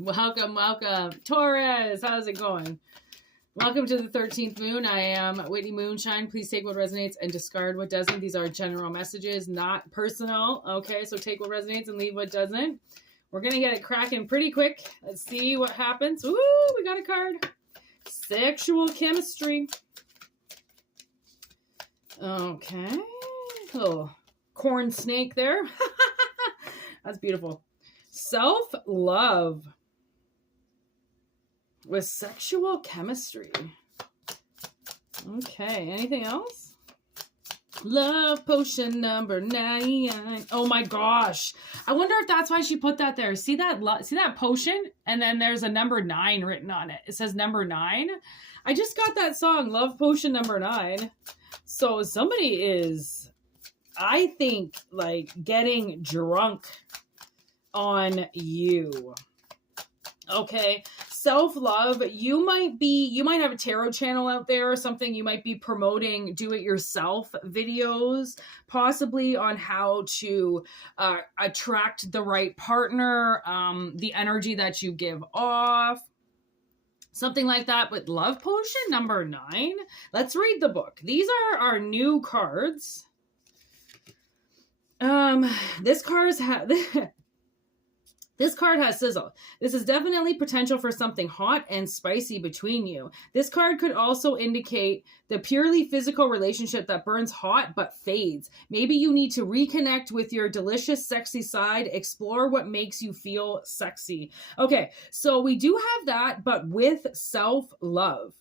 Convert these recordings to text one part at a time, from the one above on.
Welcome, welcome. Taurus, how's it going? Welcome to the 13th moon. I am Whitney Moonshine. Please take what resonates and discard what doesn't. These are general messages, not personal. Okay, so take what resonates and leave what doesn't. We're going to get it cracking pretty quick. Let's see what happens. Woo, we got a card. Sexual chemistry. Okay. Little corn snake there. That's beautiful. Self-love with sexual chemistry. Okay, anything else? Love potion number 9. Oh my gosh. I wonder if that's why she put that there. See that potion? And then there's a number 9 written on it. It says number 9. I just got that song, Love Potion number 9. So somebody is, I think, like getting drunk on you. Okay, self-love. You might have a tarot channel out there or something. You might be promoting do-it-yourself videos, possibly on how to attract the right partner, the energy that you give off, something like that. But love potion number 9. Let's read the book. These are our new cards. This card has sizzle. This is definitely potential for something hot and spicy between you. This card could also indicate the purely physical relationship that burns hot but fades. Maybe you need to reconnect with your delicious, sexy side. Explore what makes you feel sexy. Okay, so we do have that, but with self-love.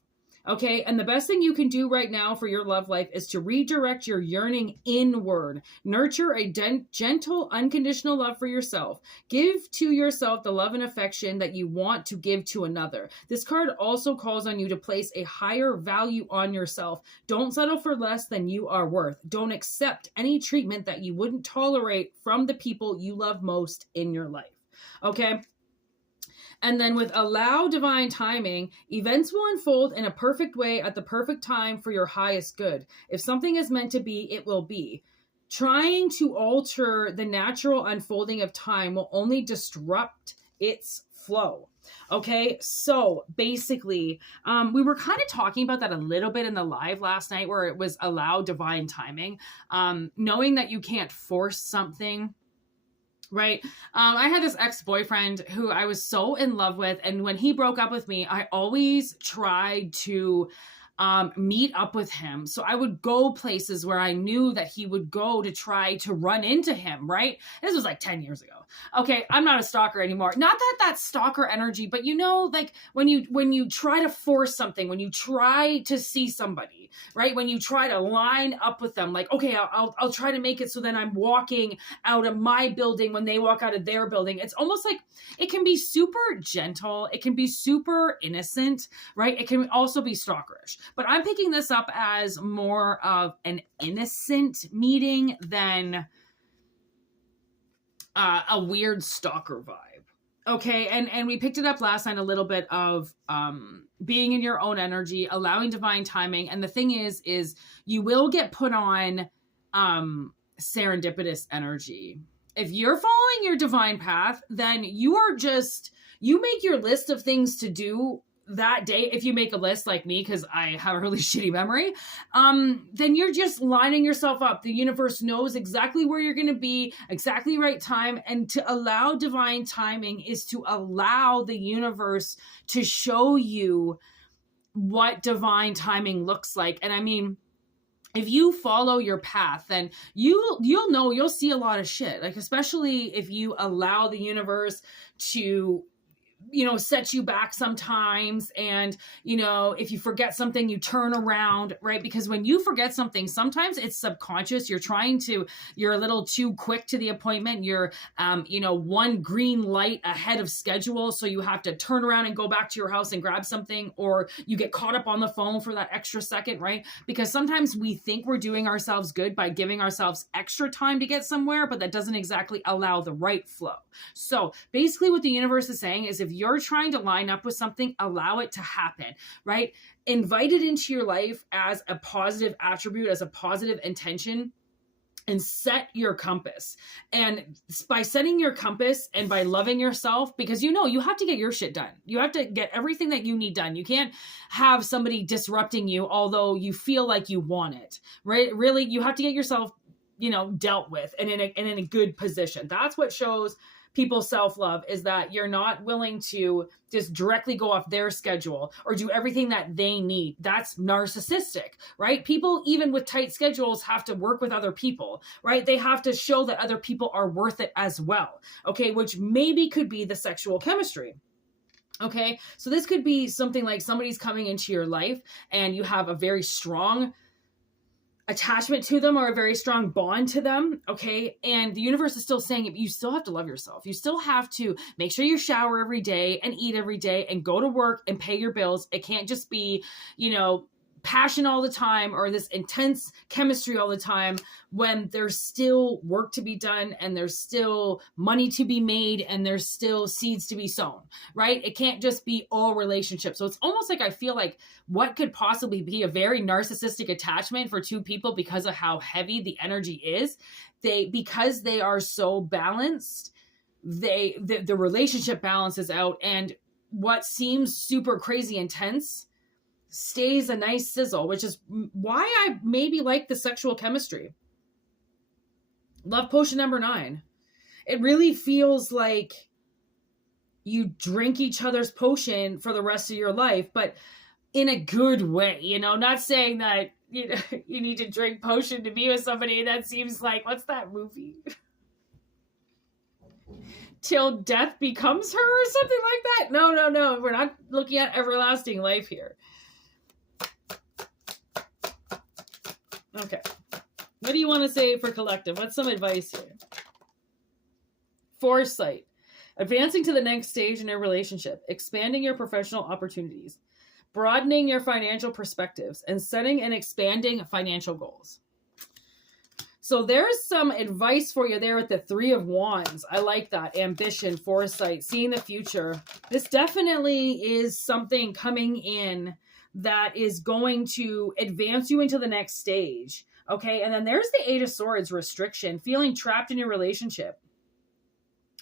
Okay, and the best thing you can do right now for your love life is to redirect your yearning inward. Nurture a gentle, unconditional love for yourself. Give to yourself the love and affection that you want to give to another. This card also calls on you to place a higher value on yourself. Don't settle for less than you are worth. Don't accept any treatment that you wouldn't tolerate from the people you love most in your life. Okay? And then with allow divine timing, events will unfold in a perfect way at the perfect time for your highest good. If something is meant to be, it will be. Trying to alter the natural unfolding of time will only disrupt its flow. Okay, so basically, we were kind of talking about that a little bit in the live last night where it was allow divine timing, knowing that you can't force something. Right. I had this ex-boyfriend who I was so in love with. And when he broke up with me, I always tried to meet up with him. So I would go places where I knew that he would go to try to run into him. Right. This was like 10 years ago. Okay. I'm not a stalker anymore. Not that that's stalker energy, but you know, like when you try to force something, when you try to see somebody, right? When you try to line up with them, like, okay, I'll try to make it so then I'm walking out of my building when they walk out of their building. It's almost like it can be super gentle. It can be super innocent, right? It can also be stalkerish. But I'm picking this up as more of an innocent meeting than a weird stalker vibe. Okay, and we picked it up last night a little bit of being in your own energy, allowing divine timing. And the thing is you will get put on serendipitous energy. If you're following your divine path, then you make your list of things to do that day. If you make a list like me, because I have a really shitty memory, then you're just lining yourself up. The universe knows exactly where you're going to be, exactly right time. And to allow divine timing is to allow the universe to show you what divine timing looks like. And I mean, if you follow your path, then you'll see a lot of shit. Like, especially if you allow the universe to set you back sometimes. And, if you forget something, you turn around, right? Because when you forget something, sometimes it's subconscious. You're a little too quick to the appointment. You're, one green light ahead of schedule. So you have to turn around and go back to your house and grab something, or you get caught up on the phone for that extra second, right? Because sometimes we think we're doing ourselves good by giving ourselves extra time to get somewhere, but that doesn't exactly allow the right flow. So basically what the universe is saying is if you're trying to line up with something, allow it to happen, right? Invite it into your life as a positive attribute, as a positive intention. and set your compass. And by setting your compass and by loving yourself, because you have to get your shit done. You have to get everything that you need done. You can't have somebody disrupting you, although you feel like you want it, right? Really, you have to get yourself, dealt with and in a good position. That's what shows people's self-love, is that you're not willing to just directly go off their schedule or do everything that they need. That's narcissistic, right? People, even with tight schedules, have to work with other people, right? They have to show that other people are worth it as well, okay? Which maybe could be the sexual chemistry. Okay, so this could be something like somebody's coming into your life and you have a very strong attachment to them or a very strong bond to them, okay? And the universe is still saying you still have to love yourself. You still have to make sure you shower every day and eat every day and go to work and pay your bills. It can't just be, passion all the time or this intense chemistry all the time, when there's still work to be done and there's still money to be made and there's still seeds to be sown, right? It can't just be all relationships. So it's almost like I feel like what could possibly be a very narcissistic attachment for two people, because of how heavy the energy is, because they are so balanced, the relationship balances out, and what seems super crazy intense stays a nice sizzle, which is why I maybe like the sexual chemistry. Love potion number 9. It really feels like you drink each other's potion for the rest of your life, but in a good way, not saying that you need to drink potion to be with somebody. That seems like, what's that movie? Till death becomes her or something like that. No. We're not looking at everlasting life here. Okay. What do you want to say for collective? What's some advice here? Foresight. Advancing to the next stage in your relationship. Expanding your professional opportunities. Broadening your financial perspectives. And setting and expanding financial goals. So there's some advice for you there with the 3 of Wands. I like that. Ambition, foresight, seeing the future. This definitely is something coming in that is going to advance you into the next stage. Okay. And then there's the 8 of Swords, restriction, feeling trapped in your relationship.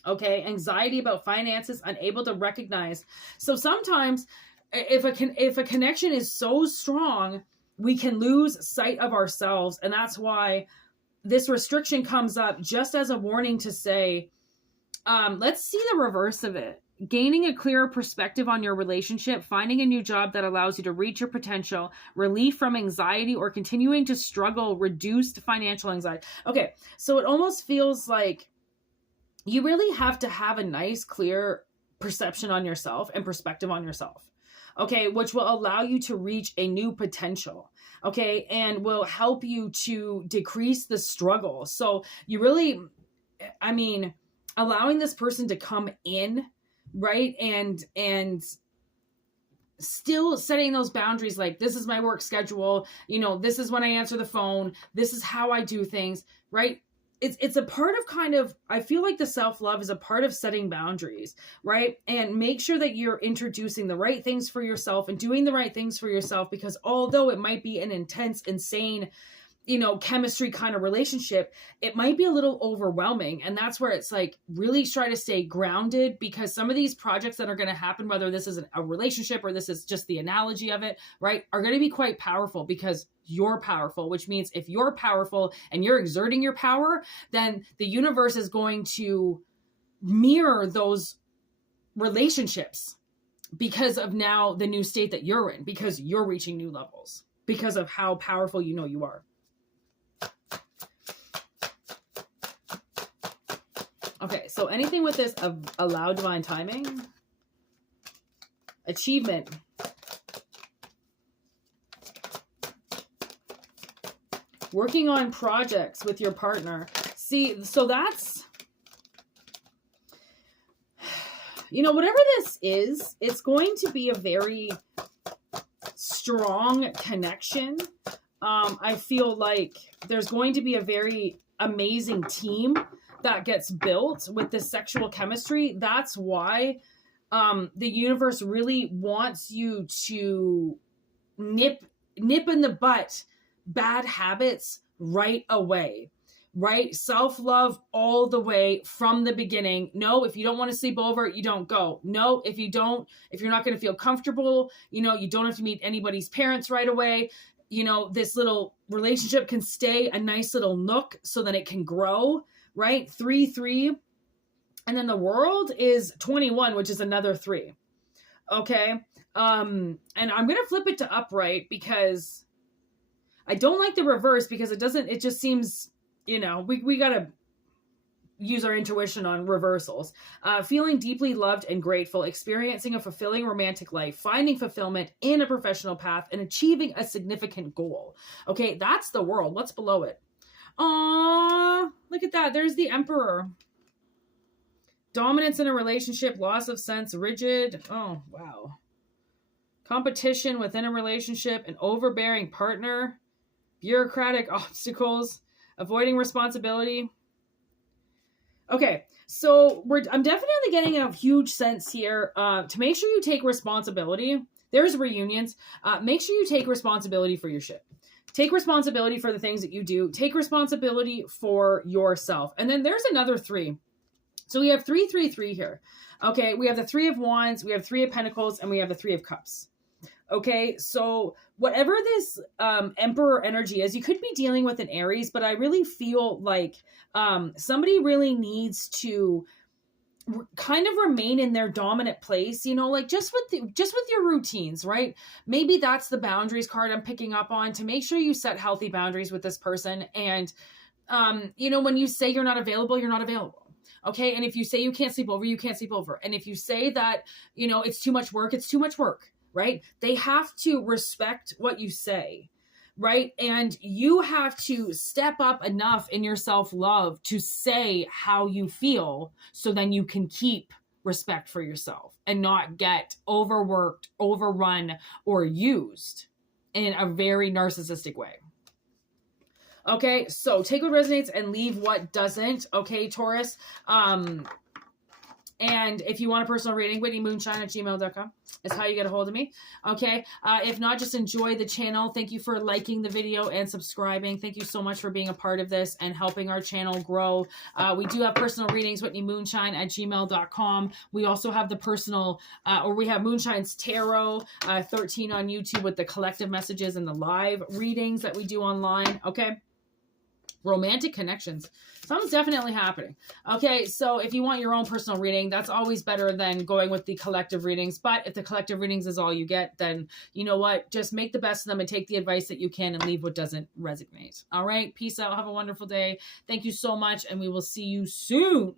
Okay. Anxiety about finances, unable to recognize. So sometimes if a connection is so strong, we can lose sight of ourselves. And that's why this restriction comes up just as a warning to say, let's see the reverse of it. Gaining a clearer perspective on your relationship, finding a new job that allows you to reach your potential, relief from anxiety, or continuing to struggle, reduced financial anxiety. Okay, so it almost feels like you really have to have a nice, clear perception on yourself and perspective on yourself, okay, which will allow you to reach a new potential, okay, and will help you to decrease the struggle. So you really, allowing this person to come in, right? And still setting those boundaries, like, this is my work schedule, this is when I answer the phone, this is how I do things, right? It's a part of I feel like the self-love is a part of setting boundaries, right? And make sure that you're introducing the right things for yourself and doing the right things for yourself, because although it might be an intense, insane, chemistry kind of relationship, it might be a little overwhelming. And that's where it's like, really try to stay grounded, because some of these projects that are going to happen, whether this is a relationship or this is just the analogy of it, right, are going to be quite powerful, because you're powerful, which means if you're powerful and you're exerting your power, then the universe is going to mirror those relationships because of now the new state that you're in, because you're reaching new levels, because of how powerful you are. Okay, so anything with this allow divine timing, achievement, working on projects with your partner. See, so that's, whatever this is, it's going to be a very strong connection. I feel like there's going to be a very amazing team that gets built with this sexual chemistry. That's why the universe really wants you to nip in the butt bad habits right away, right? Self-love all the way from the beginning. No, if you don't want to sleep over, you don't go. No, if you're not going to feel comfortable, you don't have to meet anybody's parents right away. This little relationship can stay a nice little nook so that it can grow, right? 3-3. And then the world is 21, which is another 3. Okay. And I'm going to flip it to upright because I don't like the reverse because it just seems, we got to use our intuition on reversals. Feeling deeply loved and grateful, experiencing a fulfilling romantic life, finding fulfillment in a professional path, and achieving a significant goal. Okay, that's the world. What's below it? Aww, look at that. There's the Emperor. Dominance in a relationship, loss of sense, rigid. Oh, wow. Competition within a relationship, an overbearing partner, bureaucratic obstacles, avoiding responsibility. Okay, so I'm definitely getting a huge sense here to make sure you take responsibility. There's reunions. Make sure you take responsibility for your shit. Take responsibility for the things that you do. Take responsibility for yourself. And then there's another 3. So we have 3-3-3 here. Okay, we have the 3 of Wands, we have 3 of Pentacles, and we have the 3 of Cups. Okay, so whatever this Emperor energy is, you could be dealing with an Aries, but I really feel like somebody really needs to kind of remain in their dominant place, like just with your routines, right? Maybe that's the boundaries card I'm picking up on, to make sure you set healthy boundaries with this person. And when you say you're not available, you're not available. Okay. And if you say you can't sleep over, you can't sleep over. And if you say that, it's too much work, it's too much work, right? They have to respect what you say, right? And you have to step up enough in your self-love to say how you feel, so then you can keep respect for yourself and not get overworked, overrun, or used in a very narcissistic way. Okay, so take what resonates and leave what doesn't. Okay, Taurus. And if you want a personal reading, whitneymoonshine@gmail.com is how you get a hold of me. Okay, if not, just enjoy the channel. Thank you for liking the video and subscribing. Thank you so much for being a part of this and helping our channel grow. We do have personal readings, whitneymoonshine@gmail.com. We also have the personal, we have Moonshine's Tarot, 13 on YouTube with the collective messages and the live readings that we do online. Okay. Romantic connections. Something's definitely happening. Okay, so if you want your own personal reading, that's always better than going with the collective readings. But if the collective readings is all you get, then you know what? Just make the best of them and take the advice that you can and leave what doesn't resonate. All right, peace out. Have a wonderful day. Thank you so much, and we will see you soon.